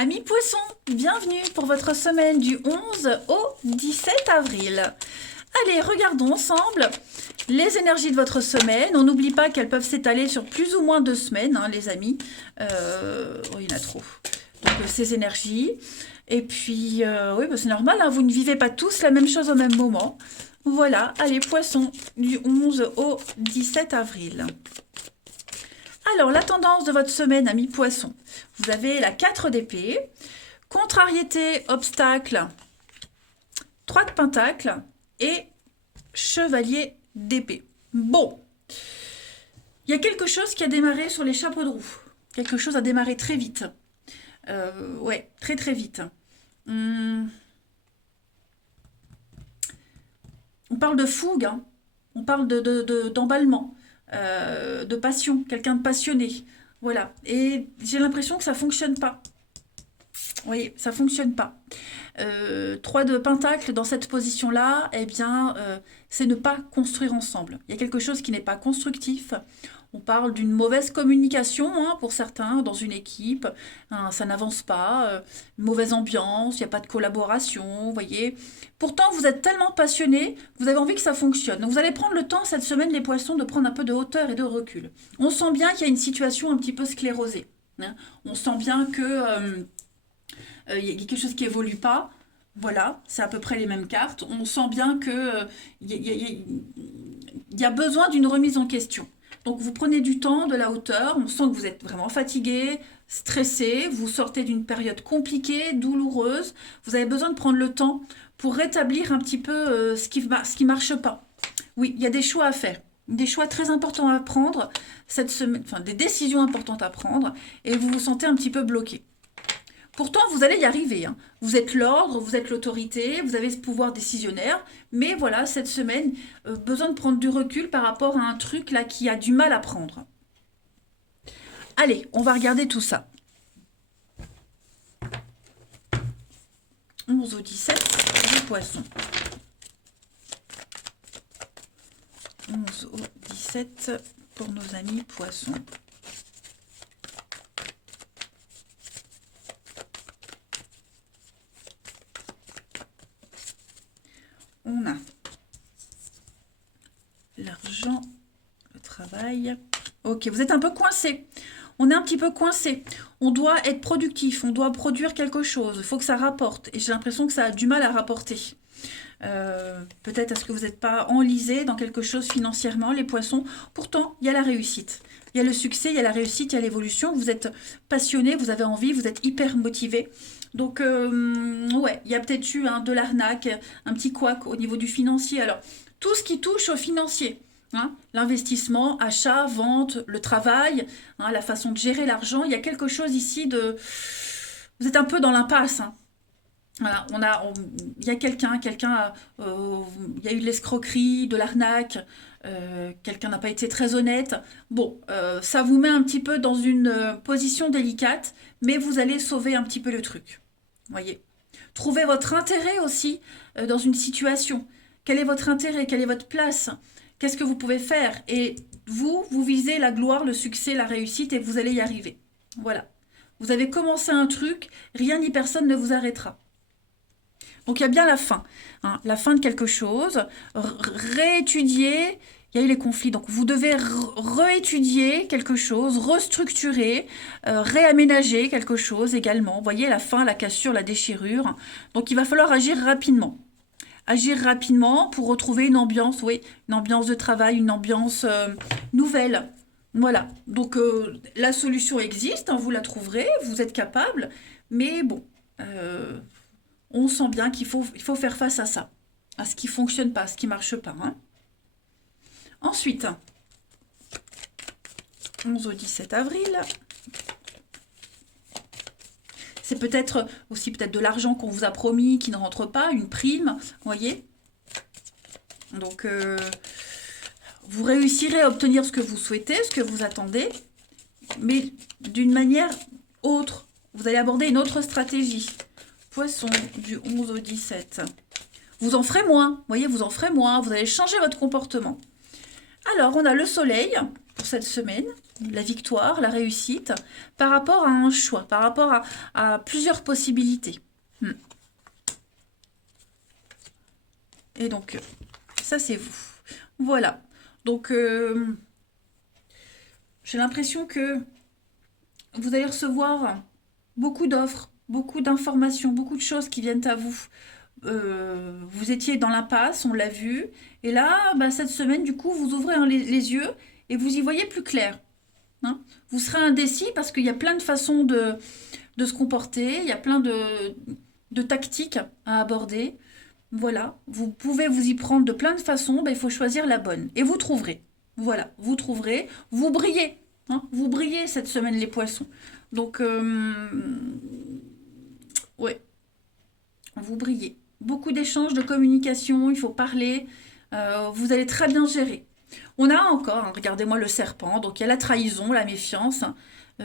Amis poissons, bienvenue pour votre semaine du 11 au 17 avril. Allez, regardons ensemble les énergies de votre semaine. On n'oublie pas qu'elles peuvent s'étaler sur plus ou moins 2 semaines, hein, les amis. Oh, il y en a trop. Donc, ces énergies. Et puis, oui, bah, c'est normal, hein, vous ne vivez pas tous la même chose au même moment. Voilà, allez, poissons, du 11 au 17 avril. Alors, la tendance de votre semaine, amis poissons. Vous avez la 4 d'épée, contrariété, obstacle, 3 de pentacle et chevalier d'épée. Bon, il y a quelque chose qui a démarré sur les chapeaux de roue. Quelque chose a démarré très vite. Ouais, très très vite. On parle de fougue, hein. On parle d'emballement, de passion, quelqu'un de passionné. Voilà, et j'ai l'impression que ça fonctionne pas. Vous voyez, ça fonctionne pas. 3 de pentacle dans cette position-là, eh bien, c'est ne pas construire ensemble. Il y a quelque chose qui n'est pas constructif. On parle d'une mauvaise communication, hein, pour certains dans une équipe. Hein, ça n'avance pas. Mauvaise ambiance, il n'y a pas de collaboration, vous voyez. Pourtant, vous êtes tellement passionné, vous avez envie que ça fonctionne. Donc, vous allez prendre le temps cette semaine, les poissons, de prendre un peu de hauteur et de recul. On sent bien qu'il y a une situation un petit peu sclérosée. Hein. On sent bien que il y a quelque chose qui évolue pas. Voilà, c'est à peu près les mêmes cartes. On sent bien que y a besoin d'une remise en question. Donc vous prenez du temps, de la hauteur, on sent que vous êtes vraiment fatigué, stressé, vous sortez d'une période compliquée, douloureuse. Vous avez besoin de prendre le temps pour rétablir un petit peu ce qui marche pas. Oui, il y a des choix à faire. Des choix très importants à prendre cette semaine, enfin des décisions importantes à prendre, et vous vous sentez un petit peu bloqué. Pourtant, vous allez y arriver. Hein. Vous êtes l'ordre, vous êtes l'autorité, vous avez ce pouvoir décisionnaire. Mais voilà, cette semaine, besoin de prendre du recul par rapport à un truc là qui a du mal à prendre. Allez, on va regarder tout ça. 11 au 17, les poissons. 11 au 17 pour nos amis poissons. On a l'argent, le travail. Ok, vous êtes un peu coincé. On est un petit peu coincé. On doit être productif, on doit produire quelque chose. Il faut que ça rapporte. Et j'ai l'impression que ça a du mal à rapporter. Peut-être est-ce que vous n'êtes pas enlisé dans quelque chose financièrement, les poissons. Pourtant, il y a la réussite. Il y a le succès, il y a la réussite, il y a l'évolution. Vous êtes passionné, vous avez envie, vous êtes hyper motivé. Donc, ouais, il y a peut-être eu de l'arnaque, un petit couac au niveau du financier. Alors, tout ce qui touche au financier, hein, l'investissement, achat, vente, le travail, hein, la façon de gérer l'argent, il y a quelque chose ici de... Vous êtes un peu dans l'impasse, hein. Voilà, il y a il y a eu de l'escroquerie, de l'arnaque, quelqu'un n'a pas été très honnête. Bon, ça vous met un petit peu dans une position délicate, mais vous allez sauver un petit peu le truc. Voyez. Trouvez votre intérêt aussi dans une situation. Quel est votre intérêt? Quelle est votre place? Qu'est-ce que vous pouvez faire? Et vous visez la gloire, le succès, la réussite et vous allez y arriver. Voilà. Vous avez commencé un truc, rien ni personne ne vous arrêtera. Donc il y a bien la fin, hein, la fin de quelque chose, réétudier, il y a eu les conflits, donc vous devez réétudier quelque chose, restructurer, réaménager quelque chose également. Vous voyez la fin, la cassure, la déchirure. Donc il va falloir agir rapidement. Agir rapidement pour retrouver une ambiance, oui, une ambiance de travail, une ambiance nouvelle. Voilà, donc la solution existe, hein, vous la trouverez, vous êtes capable, mais bon... on sent bien qu'il faut faire face à ça, à ce qui ne fonctionne pas, à ce qui ne marche pas. Hein. Ensuite, 11 au 17 avril, c'est peut-être aussi de l'argent qu'on vous a promis qui ne rentre pas, une prime, vous voyez. Donc, vous réussirez à obtenir ce que vous souhaitez, ce que vous attendez, mais d'une manière autre. Vous allez aborder une autre stratégie. Poisson, du 11 au 17. Vous en ferez moins, vous voyez, vous en ferez moins, vous allez changer votre comportement. Alors, on a le soleil pour cette semaine. la victoire, la réussite, par rapport à un choix, par rapport à plusieurs possibilités. Et donc, ça c'est vous. Voilà. Donc, j'ai l'impression que vous allez recevoir beaucoup d'offres, beaucoup d'informations, beaucoup de choses qui viennent à vous. Vous étiez dans l'impasse, on l'a vu. Et là, bah, cette semaine, du coup, vous ouvrez les yeux et vous y voyez plus clair. Hein. Vous serez indécis parce qu'il y a plein de façons de se comporter, il y a plein de tactiques à aborder. Voilà, vous pouvez vous y prendre de plein de façons, ben, il faut choisir la bonne. Et vous trouverez. Voilà, vous trouverez. Vous brillez. Hein, vous brillez cette semaine, les poissons. Donc, ouais, vous brillez. Beaucoup d'échanges, de communication, il faut parler. Vous allez très bien gérer. On a encore, hein, regardez-moi le serpent, donc il y a la trahison, la méfiance.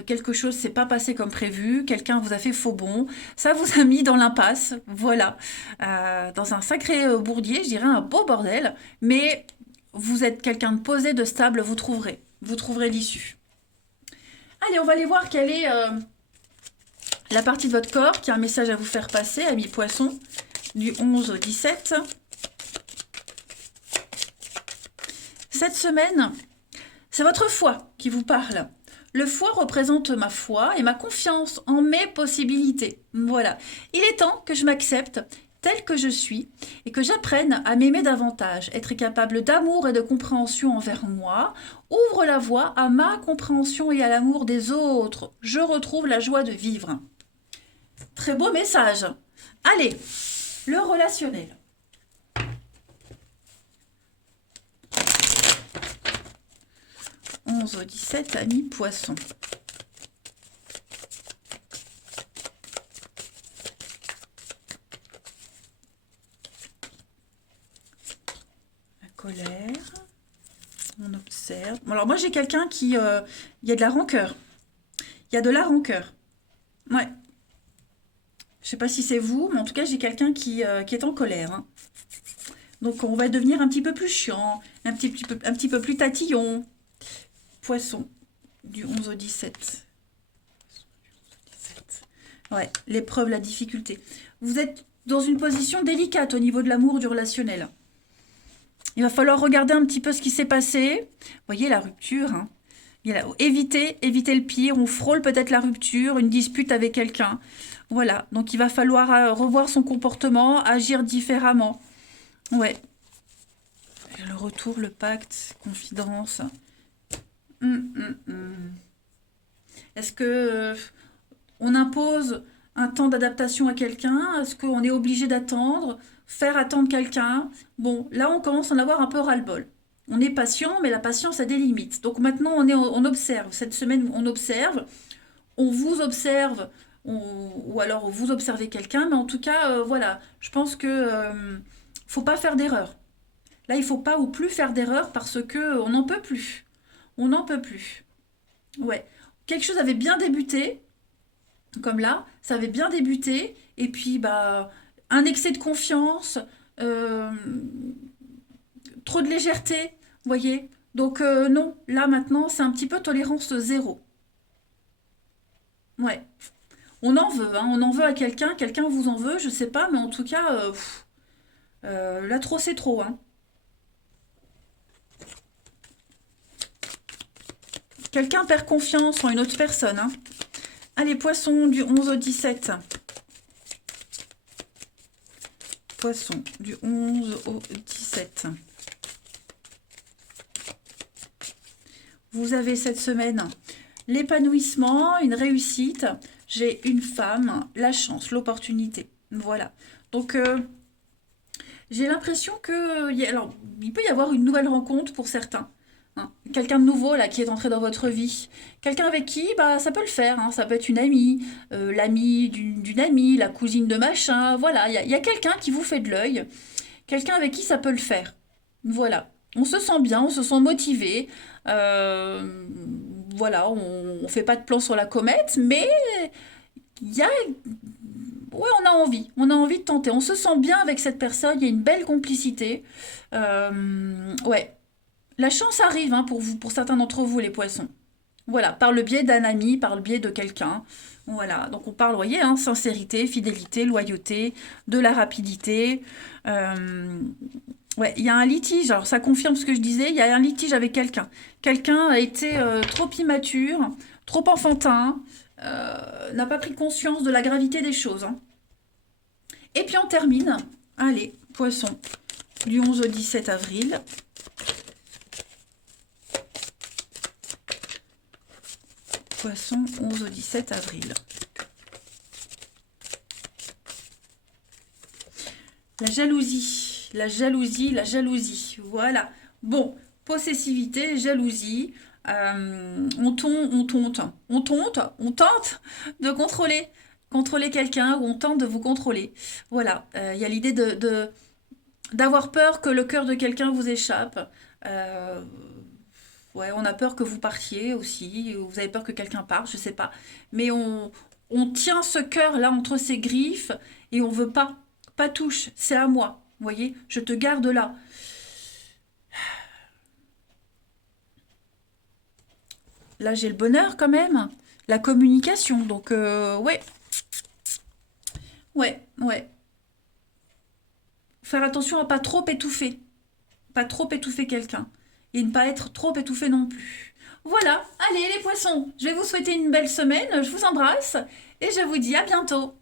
Quelque chose s'est pas passé comme prévu, quelqu'un vous a fait faux bond, ça vous a mis dans l'impasse, voilà. Dans un sacré bourbier, je dirais un beau bordel, mais vous êtes quelqu'un de posé, de stable, vous trouverez l'issue. Allez, on va aller voir quelle est la partie de votre corps qui a un message à vous faire passer, amis poissons, du 11 au 17. Cette semaine, c'est votre foi qui vous parle. Le foie représente ma foi et ma confiance en mes possibilités. Voilà. Il est temps que je m'accepte tel que je suis et que j'apprenne à m'aimer davantage. Être capable d'amour et de compréhension envers moi ouvre la voie à ma compréhension et à l'amour des autres. Je retrouve la joie de vivre. Très beau message. Allez, le relationnel. Au 17, amis poissons. La colère. On observe. Bon, alors moi j'ai quelqu'un qui... il y a de la rancœur. Il y a de la rancœur. Ouais. Je sais pas si c'est vous, mais en tout cas j'ai quelqu'un qui est en colère. Hein. Donc on va devenir un petit peu plus chiant, un petit peu plus tatillon. Poisson, du 11 au 17. Ouais, l'épreuve, la difficulté. Vous êtes dans une position délicate au niveau de l'amour, du relationnel. Il va falloir regarder un petit peu ce qui s'est passé. Vous voyez la rupture. Hein. Éviter le pire. On frôle peut-être la rupture, une dispute avec quelqu'un. Voilà, donc il va falloir revoir son comportement, agir différemment. Ouais. Le retour, le pacte, confidence. Est-ce que on impose un temps d'adaptation à quelqu'un? Est-ce qu'on est obligé d'attendre? Faire attendre quelqu'un? Bon, là on commence à en avoir un peu ras-le-bol. On est patient, mais la patience a des limites. Donc maintenant on observe. Cette semaine on observe, on vous observe, ou alors vous observez quelqu'un, mais en tout cas voilà, je pense que faut pas faire d'erreur. Là il faut pas ou plus faire d'erreur parce que on n'en peut plus. On n'en peut plus. Ouais. Quelque chose avait bien débuté, comme là, ça avait bien débuté, et puis bah un excès de confiance, euh, trop de légèreté, vous voyez. Donc non, là maintenant, c'est un petit peu tolérance zéro. Ouais. On en veut, hein, on en veut à quelqu'un, quelqu'un vous en veut, je sais pas, mais en tout cas, là trop c'est trop, hein. Quelqu'un perd confiance en une autre personne. Hein. Allez, poisson du 11 au 17. Poisson du 11 au 17. Vous avez cette semaine l'épanouissement, une réussite. J'ai une femme, la chance, l'opportunité. Voilà. Donc, j'ai l'impression que... Alors, il peut y avoir une nouvelle rencontre pour certains. Hein. Quelqu'un de nouveau là qui est entré dans votre vie. Quelqu'un avec qui bah, ça peut le faire. Hein. Ça peut être une amie, l'amie d'une amie, la cousine de machin. Voilà, il y a quelqu'un qui vous fait de l'œil. Quelqu'un avec qui ça peut le faire. Voilà. On se sent bien, on se sent motivé. Voilà, on fait pas de plan sur la comète, mais il y a... Ouais, on a envie de tenter. On se sent bien avec cette personne, il y a une belle complicité. Ouais, la chance arrive hein, pour vous, pour certains d'entre vous, les poissons. Voilà, par le biais d'un ami, par le biais de quelqu'un. Voilà, donc on parle, vous voyez, hein, sincérité, fidélité, loyauté, de la rapidité. Euh, ouais, il y a un litige, alors ça confirme ce que je disais, il y a un litige avec quelqu'un. Quelqu'un a été trop immature, trop enfantin, n'a pas pris conscience de la gravité des choses, hein. Et puis on termine, allez, poisson, du 11 au 17 avril. Poisson, 11 au 17 avril. La jalousie, la jalousie, la jalousie. Voilà. Bon, possessivité, jalousie. On tente de contrôler quelqu'un ou on tente de vous contrôler. Voilà. Il y a l'idée d'avoir peur que le cœur de quelqu'un vous échappe. Euh, ouais, on a peur que vous partiez aussi. Ou vous avez peur que quelqu'un parte, je sais pas. Mais on tient ce cœur-là entre ses griffes et on veut pas. Pas touche, c'est à moi. Vous voyez, je te garde là. Là, j'ai le bonheur quand même. La communication. Donc, ouais, ouais. Faire attention à pas trop étouffer. Pas trop étouffer quelqu'un. Et ne pas être trop étouffé non plus. Voilà, allez les poissons, je vais vous souhaiter une belle semaine, je vous embrasse et je vous dis à bientôt.